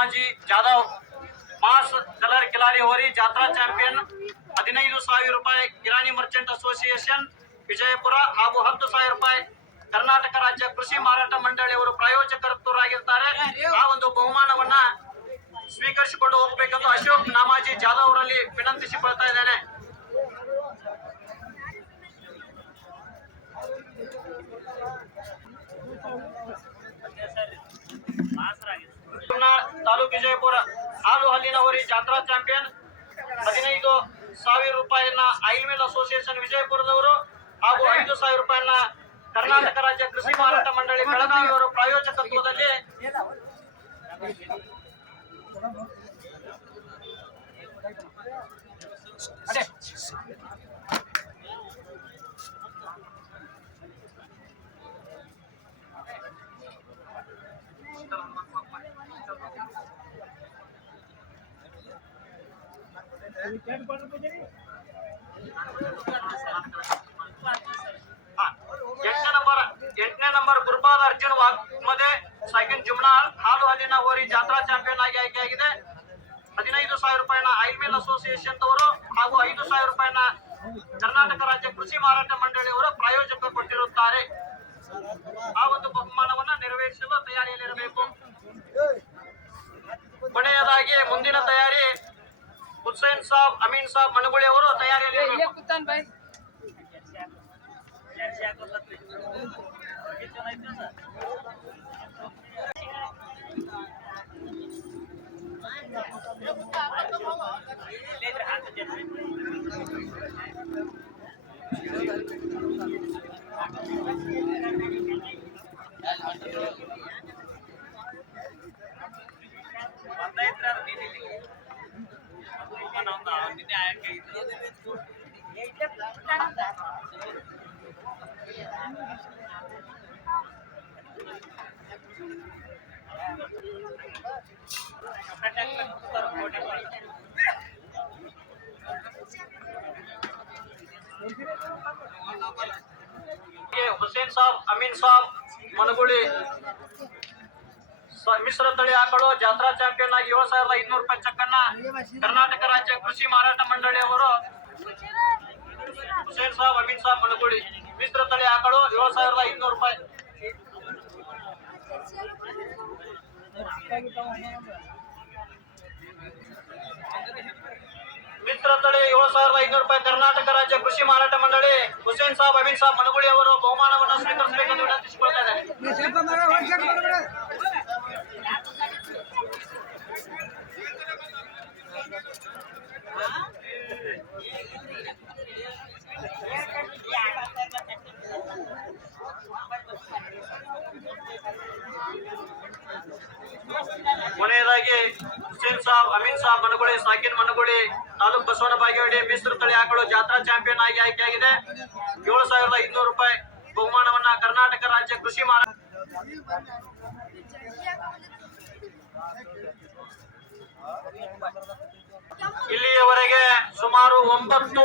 ನಾಮಾಜಿ Jadhav, mass colour Khillari ಹೋರಿ, ಜಾತ್ರಾ champion, ಹದಿನೈದು ಸಾವಿರ ರೂಪಾಯಿ ಕಿರಾಣಿ ಮರ್ಚೆಂಟ್ ಅಸೋಸಿಯೇಷನ್, ವಿಜಯಪುರ ಹಾಗೂ ಹತ್ತು ಸಾವಿರ ರೂಪಾಯಿ ಕರ್ನಾಟಕ ರಾಜ್ಯ ಕೃಷಿ ಮಾರಾಟ ಮಂಡಳಿಯವರು ಪ್ರಾಯೋಜಕರಾಗಿರ್ತಾರೆ ಆ ಒಂದು ಬಹುಮಾನವನ್ನ ಸ್ವೀಕರಿಸಿಕೊಂಡು ಹೋಗಬೇಕೆಂದು ಅಶೋಕ್ ನಾಮಾಜಿ ಜಾಧವ್ ಅವರಲ್ಲಿ ವಿನಂತಿಸಿಕೊಳ್ತಾ ಇದ್ದೇನೆ. ತಾಲೂಕು ವಿಜಯಪುರ ಹಾಲು ಹಲ್ಲಿನ ಹೋರಿ ಜಾತ್ರಾ ಚಾಂಪಿಯನ್ ಹದಿನೈದು ಸಾವಿರ ರೂಪಾಯಿಯನ್ನ ಐಮೇಲ್ ಮಿಲ್ ಅಸೋಸಿಯೇಷನ್ ವಿಜಯಪುರದವರು ಹಾಗೂ ಐದು ಸಾವಿರ ರೂಪಾಯಿಯನ್ನ ಕರ್ನಾಟಕ ರಾಜ್ಯ ಕೃಷಿ ಮಾರಾಟ ಮಂಡಳಿ ಬೆಳಗಾವಿಯವರು ಪ್ರಾಯೋಜಕತ್ವದಲ್ಲಿ ಹಾ. ಎಂಟನೇ ನಂಬರ್ ಎಂಟನೇ ನಂಬರ್ ಗುರುಪಾದ ಅರ್ಜುನ್ ವಾಗ್ಮದೆ ಸೈಕಿನ್ ಜುಮ್ನಾ ಹಾಲು ಹಲ್ಲಿನ ಹೋರಿ ಜಾತ್ರಾ ಚಾಂಪಿಯನ್ ಆಗಿ ಆಯ್ಕೆಯಾಗಿದೆ. ಹದಿನೈದು ಸಾವಿರ ರೂಪಾಯಿನ ಮಿಲ್ ಅಸೋಸಿಯೇಷನ್ ದವರು ಹಾಗೂ ಐದು ಸಾವಿರ ರೂಪಾಯಿನ ಕರ್ನಾಟಕ ರಾಜ್ಯ ಕೃಷಿ ಮಾರಾಟ ಮಂಡಳಿಯವರು ಪ್ರಾಯೋಜಕ ಕೊಟ್ಟಿರುತ್ತಾರೆ. ಆ ಒಂದು ಬಹುಮಾನವನ್ನ ನೆರವೇರಿಸಲು ತಯಾರಿಯಲ್ಲಿರಬೇಕು. ಕೊನೆಯದಾಗಿ ಮುಂದಿನ ಹುಸೇನ್ ಸಾಬ್ ಅಮೀನ್ ಸಾಬ್ ಮನಗುಳಿ ಅವರು ತಯಾರಿಯಲ್ಲಿ ಗೆ ಹುಸೇನ್ ಸಾಬ್ ಅಮೀನ್ ಸಾಬ್ ಮನಗುಳಿ ಸ- ಮಿಶ್ರ ತಳಿ ಆಕಳು ಜಾತ್ರಾ ಚಾಂಪಿಯನ್ ಆಗಿ ಏಳು ಸಾವಿರದ ಐನೂರು ರೂಪಾಯಿ ಚೆಕ್ಕನ್ನ ಕರ್ನಾಟಕ ರಾಜ್ಯ ಕೃಷಿ ಮಾರಾಟ ಮಂಡಳಿಯವರು ಹುಸೇನ್ ಸಾಬ್, ಅಮೀನ್ ಸಾಬ್ ಮನಗುಳಿ ಮಿಶ್ರ ತಳಿ ಆಕಳು ಏಳು ಸಾವಿರದ ಐನೂರು ರೂಪಾಯಿ. ಮಿತ್ರ ತಳಿ ಏಳು ಸಾವಿರದ ಐನೂರು ರೂಪಾಯಿ ಕರ್ನಾಟಕ ರಾಜ್ಯ ಕೃಷಿ ಮಾರಾಟ ಮಂಡಳಿ ಹುಸೇನ್ ಸಾಬ್, ಅಮೀನ್ ಸಾಬ್ ಮನಗುಳಿ ಅವರು ಬಹುಮಾನವನ್ನು ಸ್ವೀಕರಿಸಬೇಕೆಂದು ವಿನಂತಿಸಿಕೊಳ್ತಾ ಇದ್ದಾರೆ. ಕೊನೆಯದಾಗಿ ಹುಸೇನ್ ಸಾಬ್, ಅಮೀನ್ ಸಾಬ್ ಮನಗುಳಿ ಸಾಕಿನ್ ಮನಗುಳಿ ತಾಲೂಕ್ ಬಸವನ ಬಾಗೇವಾಡಿ ಮಿಶ್ರ ತಳಿ ಹಾಕಲು ಜಾತ್ರಾ ಚಾಂಪಿಯನ್ ಆಗಿ ಆಯ್ಕೆಯಾಗಿದೆ. ಏಳು ಸಾವಿರದ ಐನೂರು ರೂಪಾಯಿ ಬಹುಮಾನವನ್ನ ಕರ್ನಾಟಕ ರಾಜ್ಯ ಕೃಷಿ ಮಾರಾಟ ಇಲ್ಲಿಯವರೆಗೆ ಸುಮಾರು ಒಂಬತ್ತು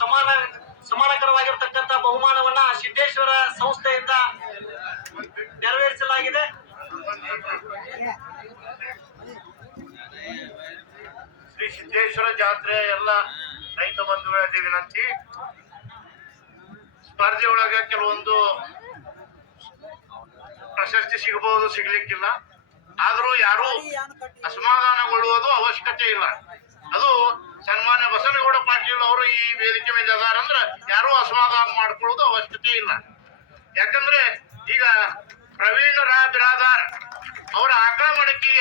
ಸಮಾನ ಸಮಾನಕರವಾಗಿರ್ತಕ್ಕಂಥ ಬಹುಮಾನವನ್ನ ಸಿದ್ದೇಶ್ವರ ಸಂಸ್ಥೆಯಿಂದ ನೆರವೇರಿಸಲಾಗಿದೆ. ಶ್ರೀ ಸಿದ್ದೇಶ್ವರ ಜಾತ್ರೆ ಎಲ್ಲ ರೈತ ಬಂಧುಗಳಲ್ಲಿ ವಿನಂತಿ ಸ್ಪರ್ಧೆ ಒಳಗ ಕೆಲವೊಂದು ಪ್ರಶಸ್ತಿ ಸಿಗಬಹುದು, ಸಿಗ್ಲಿಕ್ಕಿಲ್ಲ. ಆದರೂ ಯಾರು ಅಸಮಾಧಾನಗೊಳ್ಳುವುದು ಅವಶ್ಯಕತೆ ಇಲ್ಲ. ಅದು ಸನ್ಮಾನ್ಯ ಬಸನಗೌಡ ಪಾಟೀಲ್ ಅವರು ಈ ವೇದಿಕೆ ಮೇಲೆ ಅದಾರಂದ್ರೆ ಯಾರೂ ಅಸಮಾಧಾನ ಮಾಡ್ಕೊಳ್ಳೋದು ಅವಶ್ಯಕತೆ ಇಲ್ಲ. ಯಾಕಂದ್ರೆ ಈಗ ಪ್ರವೀಣ್ ರಾಜ್ ರಾಧಾರ್ ಅವರ ಆಕ್ರಮಣಕ್ಕೆ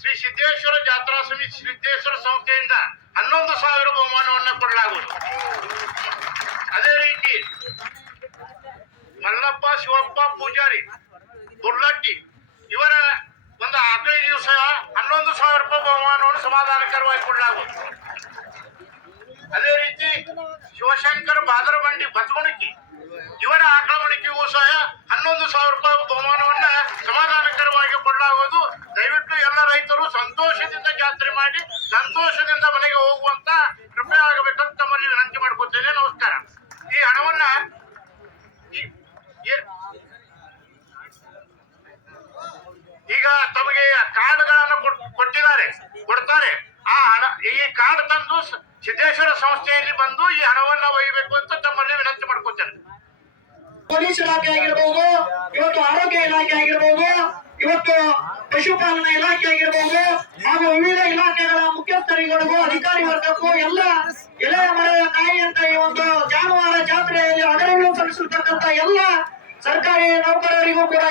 ಶ್ರೀ ಸಿದ್ದೇಶ್ವರ ಜಾತ್ರಾ ಸಮಿತಿ ಸಿದ್ದೇಶ್ವರ ಸಂಸ್ಥೆಯಿಂದ ಹನ್ನೊಂದು ಸಾವಿರ ಬಹುಮಾನವನ್ನು ಕೊಡಲಾಗುವುದು ಅದೇ ರೀತಿ ಮಲ್ಲಪ್ಪ ಶಿವಪ್ಪ ಪೂಜಾರಿ ದುರ್ಲಟ್ಟಿ ಇವರ ಒಂದು ಹದಿನೈದು ದಿವಸ ಹನ್ನೊಂದು ಸಾವಿರ ರೂಪಾಯಿ ಬಹುಮಾನವನ್ನು ಸಮಾಧಾನಕರವಾಗಿ ಕೊಡಲಾಗುವುದು ಅದೇ ರೀತಿ ಶಿವಶಂಕರ್ ಬಾದರಬಂಡಿ ಬತ್ಗುಣಿಕಿ ಇವರ ಆಕ್ರಮಣಕ್ಕಿಗೂ ಸಹ ಹನ್ನೊಂದು ಸಾವಿರ ರೂಪಾಯಿ ಬಹುಮಾನವನ್ನ ಸಮಾಧಾನಕರವಾಗಿ ಕೊಡಲಾಗುವುದು. ದಯವಿಟ್ಟು ಎಲ್ಲ ರೈತರು ಸಂತೋಷದಿಂದ ಜಾತ್ರೆ ಮಾಡಿ, ಸಂತೋಷದಿಂದ ಮನೆಗೆ ಹೋಗುವಂತ ಕೃಪೆ ಆಗಬೇಕಂತ ತಮ್ಮಲ್ಲಿ ವಿನಂತಿ ಮಾಡ್ಕೊತೇನೆ. ನಮಸ್ಕಾರ. ಈ ಹಣವನ್ನ ಈಗ ತಮಗೆ ಕಾರ್ಡ್ಗಳನ್ನು ಕೊಟ್- ಕೊಟ್ಟಿದ್ದಾರೆ, ಕೊಡ್ತಾರೆ. ಆ ಹಣ ಈ ಕಾರ್ಡ್ ತಂದು ಸಿದ್ದೇಶ್ವರ ಸಂಸ್ಥೆಯಲ್ಲಿ ಬಂದು ಈ ಹಣವನ್ನ ಒಯ್ಯಬೇಕು ಅಂತ ತಮ್ಮಲ್ಲಿ ವಿನಂತಿ ಮಾಡ್ಕೊತಾರೆ ಪೊಲೀಸ್ ಇಲಾಖೆ ಆಗಿರ್ಬೋದು, ಇವತ್ತು ಆರೋಗ್ಯ ಇಲಾಖೆ ಆಗಿರ್ಬೋದು, ಇವತ್ತು ಪಶುಪಾಲನಾ ಇಲಾಖೆ ಆಗಿರ್ಬೋದು, ಹಾಗೂ ವಿವಿಧ ಇಲಾಖೆಗಳ ಮುಖ್ಯಸ್ಥರಿಗಳಿಗೂ, ಅಧಿಕಾರಿ ವರ್ಗಕ್ಕೂ ಎಲ್ಲ ಎಲೆಯ ಮರೆಯ ಕಾಯಿ ಅಂತ ಈ ಒಂದು ಜಾನುವಾರ ಜಾತ್ರೆಯಲ್ಲಿ ಅಗರಗಳು ಸಲ್ಲಿಸಿರ್ತಕ್ಕಂಥ ಎಲ್ಲ ಸರ್ಕಾರಿ ನೌಕರರಿಗೂ ಕೂಡ